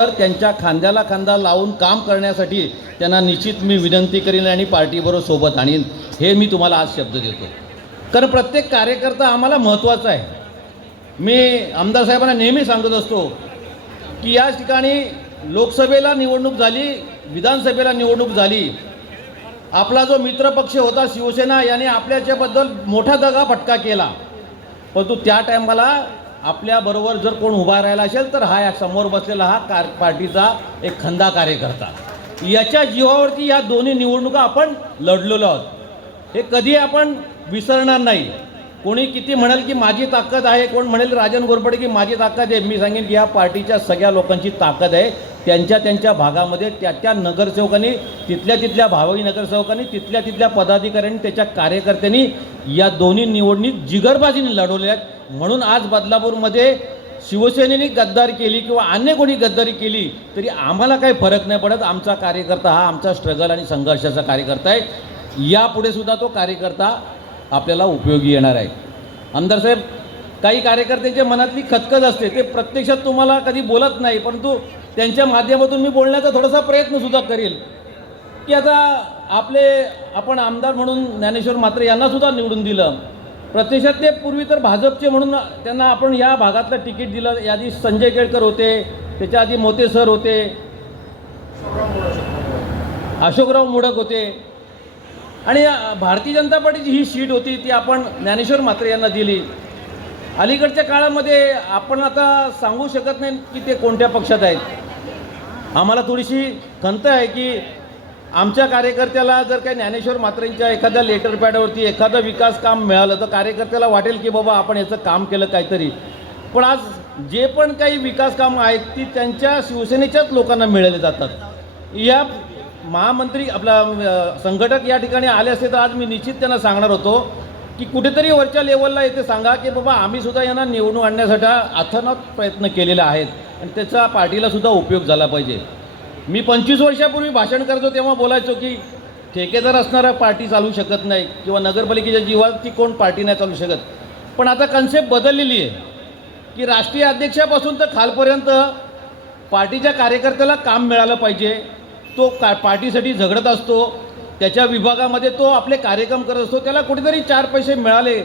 तर त्यांच्या खांद्याला खांदा लावून काम करण्यासाठी त्यांना निश्चित मी विनंती करीन आणि पार्टीबरोबर सोबत आणीन. हे मी तुम्हाला आज शब्द देतो. कारण प्रत्येक कार्यकर्ता आम्हाला महत्त्वाचा आहे. मी आमदार साहेबांना नेहमी सांगत असतो की या ठिकाणी लोकसभेला निवडणूक झाली विधानसभेला निवडणूक झाली. आपला जो मित्रपक्ष होता शिवसेना याने आपल्याच्याबद्दल मोठा दगा फटका केला. परंतु त्या टायमाला आपल्याबरोबर जर कोण उभा राहिला असेल तर हा या समोर बसलेला हा कार पार्टीचा एक खंदा कार्यकर्ता. याच्या जीवावरती या दोन्ही निवडणुका आपण लढलेलो आहोत. हे कधी आपण विसरणार नाही. कोणी किती म्हणाल की माझी ताकद आहे कोण म्हणेल राजन गोरपडे की माझी ताकद आहे मी सांगेन की या पार्टीच्या सगळ्या लोकांची ताकद आहे. त्यांच्या त्यांच्या भागामध्ये त्या त्या नगरसेवकांनी तिथल्या तिथल्या भावी नगरसेवकांनी तिथल्या तिथल्या पदाधिकाऱ्यांनी त्याच्या कार्यकर्त्यांनी या दोन्ही निवडणूक जिगरबाजीने लढवल्या आहेत. म्हणून आज बदलापूरमध्ये शिवसेनेने गद्दारी केली किंवा अन्य कोणी गद्दारी केली तरी आम्हाला काही फरक नाही पडत. आमचा कार्यकर्ता हा आमचा स्ट्रगल आणि संघर्षाचा कार्यकर्ता आहे. यापुढे सुद्धा तो कार्यकर्ता आपल्याला उपयोगी येणार आहे. आमदार साहेब काही कार्यकर्त्यांच्या मनातली खतखत असते. ते प्रत्यक्षात तुम्हाला कधी बोलत नाही परंतु त्यांच्या माध्यमातून मी बोलण्याचा थोडासा प्रयत्नसुद्धा करेल. की आता आपले आपण आमदार म्हणून ज्ञानेश्वर मात्रे यांनासुद्धा निवडून दिलं. प्रत्यक्षात ते पूर्वी तर भाजपचे म्हणून त्यांना आपण या भागातलं तिकीट दिलं. याआधी संजय केळकर होते त्याच्या आधी मोते सर होते. अशोकराव मोडक होते. आणि भारतीय जनता पार्टीची ही सीट होती ती आपण ज्ञानेश्वर म्हात्रे यांना दिली. अलीकडच्या काळामध्ये आपण आता सांगू शकत नाही की ते कोणत्या पक्षात आहेत. आम्हाला थोडीशी खंत आहे की आमच्या कार्यकर्त्याला जर काही ज्ञानेश्वर मात्रेंच्या एखाद्या लेटर पॅडवरती एखादं विकास काम मिळालं तर कार्यकर्त्याला वाटेल की बाबा आपण याचं काम केलं काहीतरी. पण आज जे पण काही विकास कामं आहेत ती त्यांच्या शिवसेनेच्याच लोकांना मिळाले जातात. या महामंत्री आपला संघटक या ठिकाणी आले असते तर आज मी निश्चित त्यांना सांगणार होतो की कुठेतरी वरच्या लेवलला येथे सांगा की बाबा आम्ही सुद्धा यांना निवडून आणण्यासाठी अथानक प्रयत्न केलेला आहेत. आणि त्याचा पार्टीला सुद्धा उपयोग झाला पाहिजे. मी पंचवीस वर्षापूर्वी भाषण करतो तेव्हा बोलायचो की ठेकेदार असणारा पार्टी चालू शकत नाही किंवा नगरपालिकेच्या जीवाची कोण पार्टी नाही चालू शकत. पण आता कन्सेप्ट बदललेली आहे. की राष्ट्रीय अध्यक्षापासून तर खालपर्यंत पार्टीच्या कार्यकर्त्याला काम मिळालं पाहिजे. तो का पार्टीसाठी झगडत असतो. त्याच्या विभागामध्ये तो आपले कार्यक्रम करत असतो. त्याला कुठेतरी चार पैसे मिळाले.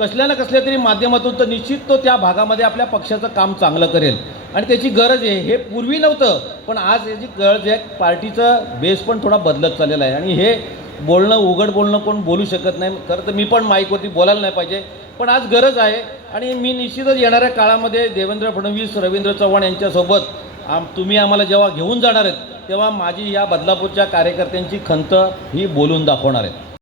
कसल्या ना कसल्या तरी माध्यमातून तर निश्चित तो त्या भागामध्ये आपल्या पक्षाचं काम चांगलं करेल. आणि त्याची गरज आहे. हे पूर्वी नव्हतं. पण आज याची गरज आहे पार्टीचा बेस पण थोडा बदलत चाललेला आहे. आणि हे बोलणं उघड बोलणं कोण बोलू शकत नाही. खरं तर मी पण माईकवरती बोलायला नाही पाहिजे. पण आज गरज आहे. आणि मी निश्चितच येणाऱ्या काळामध्ये देवेंद्र फडणवीस रवींद्र चव्हाण यांच्यासोबत आम तुम्ही आम्हाला जेव्हा घेऊन जाणार आहेत तेव्हा माझी या बदलापूरच्या कार्यकर्त्यांची खंत ही बोलून दाखवणार आहे